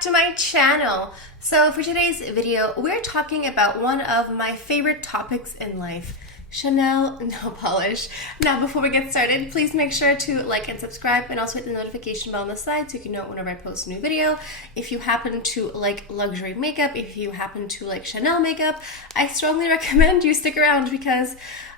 back to my channel. So for today's video, we're talking about one of my favorite topics in life, Chanel nail polish. Now before we get started, please make sure to like and subscribe and also hit the notification bell on the side so you can know whenever I post a new video. If you happen to like luxury makeup, if you happen to like Chanel makeup, I strongly recommend you stick around because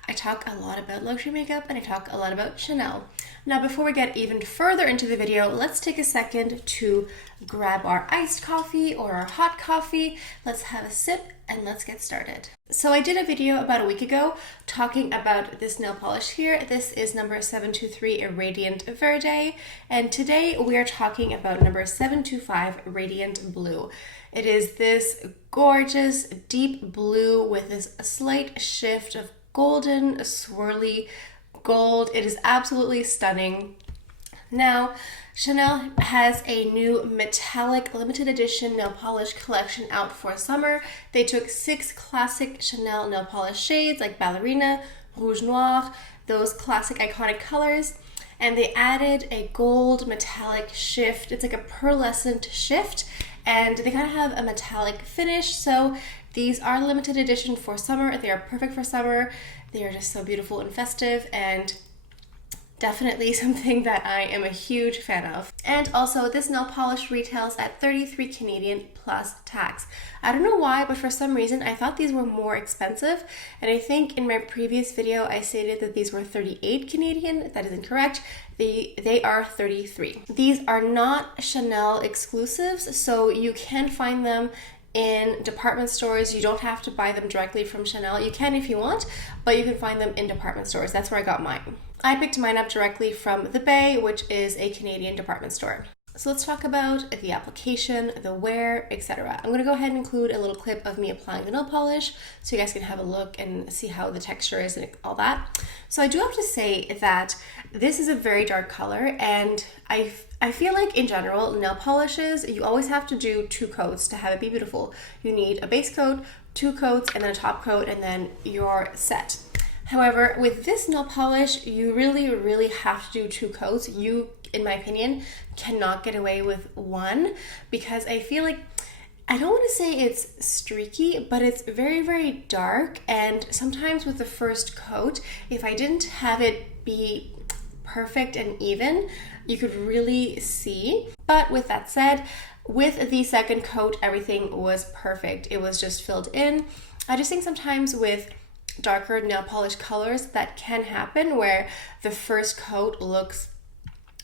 I talk a lot about luxury makeup and I talk a lot about Chanel. Now before we get even further into the video, let's take a second to grab our iced coffee or our hot coffee. Let's have a sip and let's get started. So I did a video about a week ago talking about this nail polish here. This is number 723 Radiant Verde, and today we are talking about number 725 Radiant Blue. It is this gorgeous deep blue with this slight shift of golden swirly gold. It is absolutely stunning. Now, Chanel has a new metallic limited edition nail polish collection out for summer. They took 6 classic Chanel nail polish shades like Ballerina, Rouge Noir, those classic iconic colors, and they added a gold metallic shift. It's like a pearlescent shift, and they kind of have a metallic finish. So these are limited edition for summer. They are perfect for summer. They are just so beautiful and festive, and definitely something that I am a huge fan of. And also, this nail polish retails at 33 Canadian plus tax. I don't know why, but for some reason I thought these were more expensive, and I think in my previous video I stated that these were 38 Canadian. That is incorrect. They are 33. These are not Chanel exclusives, so you can find them in department stores. You don't have to buy them directly from Chanel. You can if you want, but you can find them in department stores. That's where I got mine. I picked mine up directly from the Bay, which is a Canadian department store. So let's talk about the application, the wear, etc. I'm going to go ahead and include a little clip of me applying the nail polish so you guys can have a look and see how the texture is and all that. So I do have to say that this is a very dark color, and I feel like in general, nail polishes, you always have to do 2 coats to have it be beautiful. You need a base coat, 2 coats, and then a top coat, and then you're set. However, with this nail polish, you really have to do 2 coats. You, in my opinion, cannot get away with 1 because I feel like, I don't want to say it's streaky, but it's very dark, and sometimes with the first coat, if I didn't have it be perfect and even, you could really see. But with that said, with the second coat, everything was perfect. It was just filled in. I just think sometimes with darker nail polish colors that can happen where the first coat looks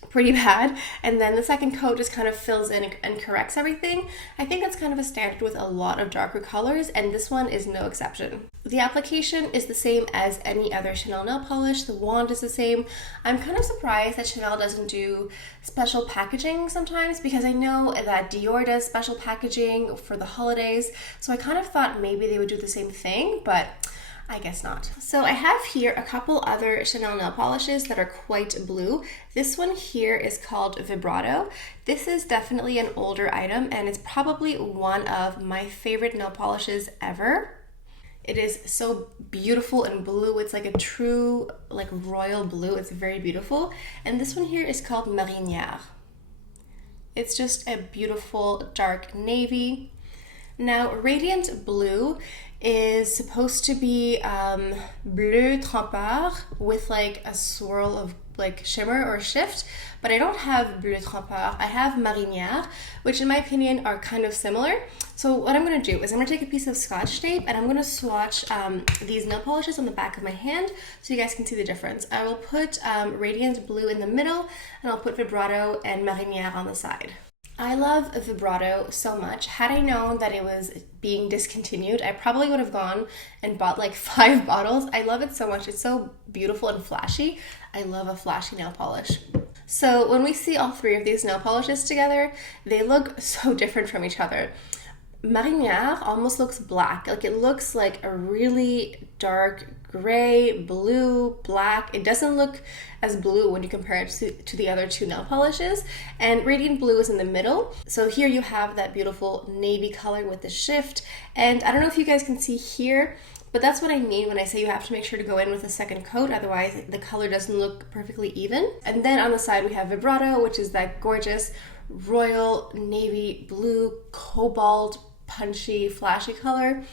pretty bad and then the second coat just kind of fills in and corrects everything. I think that's kind of a standard with a lot of darker colors, and this one is no exception. The application is the same as any other Chanel nail polish. The wand is the same. I'm kind of surprised that Chanel doesn't do special packaging sometimes, because I know that Dior does special packaging for the holidays, so I kind of thought maybe they would do the same thing, but I guess not. So I have here a couple other Chanel nail polishes that are quite blue. This one here is called Vibrato. This is definitely an older item, and it's probably one of my favorite nail polishes ever. It is so beautiful and blue. It's like a true like royal blue. It's very beautiful. And this one here is called Marinière. It's just a beautiful dark navy. Now, Radiant Blue is supposed to be bleu trempeur with like a swirl of like shimmer or shift, but I don't have bleu trempeur. I have Marinière, which in my opinion are kind of similar. So what I'm going to do is I'm going to take a piece of Scotch tape and I'm going to swatch these nail polishes on the back of my hand so you guys can see the difference. I will put Radiant Blue in the middle, and I'll put Vibrato and Marinière on the side. I love Vibrato so much. Had I known that it was being discontinued, I probably would have gone and bought like 5 bottles. I love it so much. It's so beautiful and flashy. I love a flashy nail polish. So when we see all 3 of these nail polishes together, they look so different from each other. Marinière almost looks black. Like it looks like a really dark gray, blue, black. It doesn't look as blue when you compare it to the other 2 nail polishes. And Radiant Blue is in the middle. So here you have that beautiful navy color with the shift. And I don't know if you guys can see here, but that's what I mean when I say you have to make sure to go in with a second coat, otherwise the color doesn't look perfectly even. And then on the side we have Vibrato, which is that gorgeous royal navy blue, cobalt, punchy, flashy color.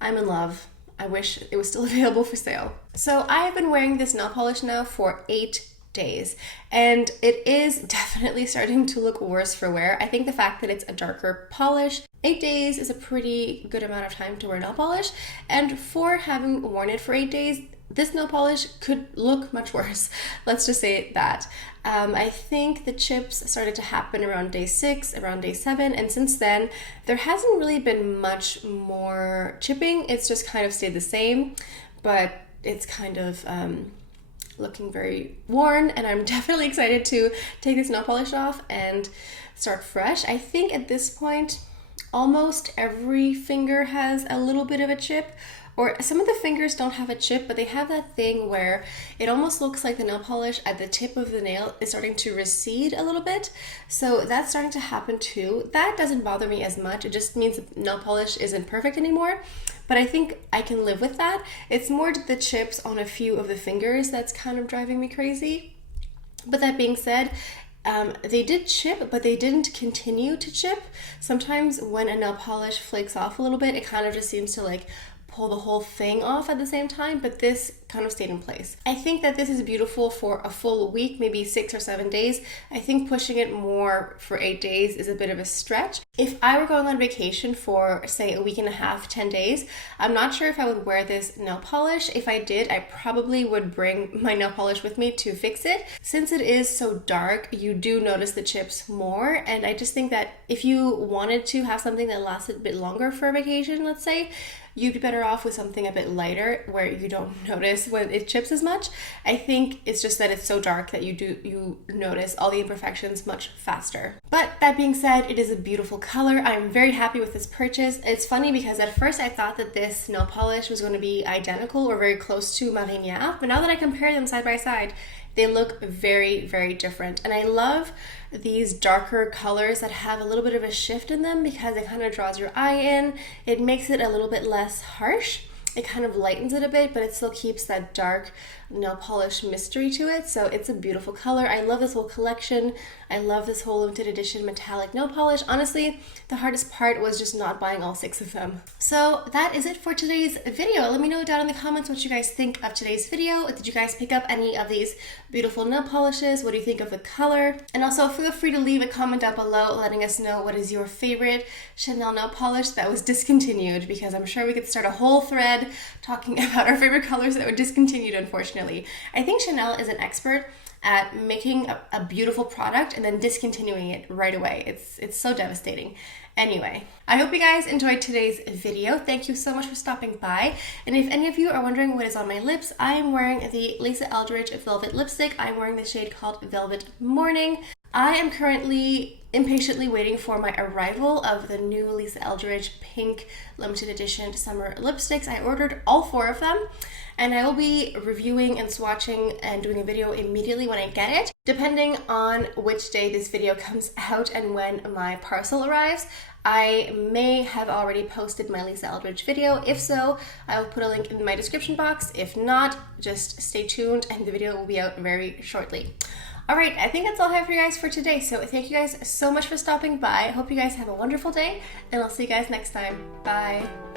I'm in love. I wish it was still available for sale. So I've been wearing this nail polish now for 8 days, and it is definitely starting to look worse for wear. I think the fact that it's a darker polish, 8 days is a pretty good amount of time to wear nail polish, and for having worn it for 8 days, this nail polish could look much worse. Let's just say that. I think the chips started to happen around day 6, around day 7, and since then, there hasn't really been much more chipping. It's just kind of stayed the same, but it's kind of looking very worn, and I'm definitely excited to take this nail polish off and start fresh. I think at this point, almost every finger has a little bit of a chip, or some of the fingers don't have a chip, but they have that thing where it almost looks like the nail polish at the tip of the nail is starting to recede a little bit. So that's starting to happen too. That doesn't bother me as much. It just means the nail polish isn't perfect anymore. But I think I can live with that. It's more the chips on a few of the fingers that's kind of driving me crazy. But that being said, they did chip, but they didn't continue to chip. Sometimes when a nail polish flakes off a little bit, it kind of just seems to like pull the whole thing off at the same time, but this kind of stayed in place. I think that this is beautiful for a full week, maybe 6 or 7 days. I think pushing it more for 8 days is a bit of a stretch. If I were going on vacation for, say, a week and a half, 10 days, I'm not sure if I would wear this nail polish. If I did, I probably would bring my nail polish with me to fix it. Since it is so dark, you do notice the chips more, and I just think that if you wanted to have something that lasted a bit longer for a vacation, let's say, you'd be better off with something a bit lighter where you don't notice when it chips as much. I think it's just that it's so dark that you notice all the imperfections much faster. But that being said, it is a beautiful color. I'm very happy with this purchase. It's funny because at first I thought that this nail polish was going to be identical or very close to Marinière, but now that I compare them side by side, they look very, very different. And I love these darker colors that have a little bit of a shift in them because it kind of draws your eye in. It makes it a little bit less harsh. It kind of lightens it a bit, but it still keeps that dark nail polish mystery to it. So it's a beautiful color. I love this whole collection. I love this whole limited edition metallic nail polish. Honestly, the hardest part was just not buying all 6 of them. So that is it for today's video. Let me know down in the comments what you guys think of today's video. Did you guys pick up any of these beautiful nail polishes? What do you think of the color? And also feel free to leave a comment down below letting us know what is your favorite Chanel nail polish that was discontinued, because I'm sure we could start a whole thread talking about our favorite colors that were discontinued, unfortunately. I think Chanel is an expert at making a beautiful product and then discontinuing it right away. It's so devastating. Anyway, I hope you guys enjoyed today's video. Thank you so much for stopping by. And if any of you are wondering what is on my lips, I am wearing the Lisa Eldridge Velvet Lipstick. I'm wearing the shade called Velvet Morning. I am currently impatiently waiting for my arrival of the new Lisa Eldridge Pink Limited Edition Summer Lipsticks. I ordered all 4 of them, and I will be reviewing and swatching and doing a video immediately when I get it. Depending on which day this video comes out and when my parcel arrives, I may have already posted my Lisa Eldridge video. If so, I will put a link in my description box. If not, just stay tuned and the video will be out very shortly. Alright, I think that's all I have for you guys for today. So thank you guys so much for stopping by. I hope you guys have a wonderful day, and I'll see you guys next time. Bye.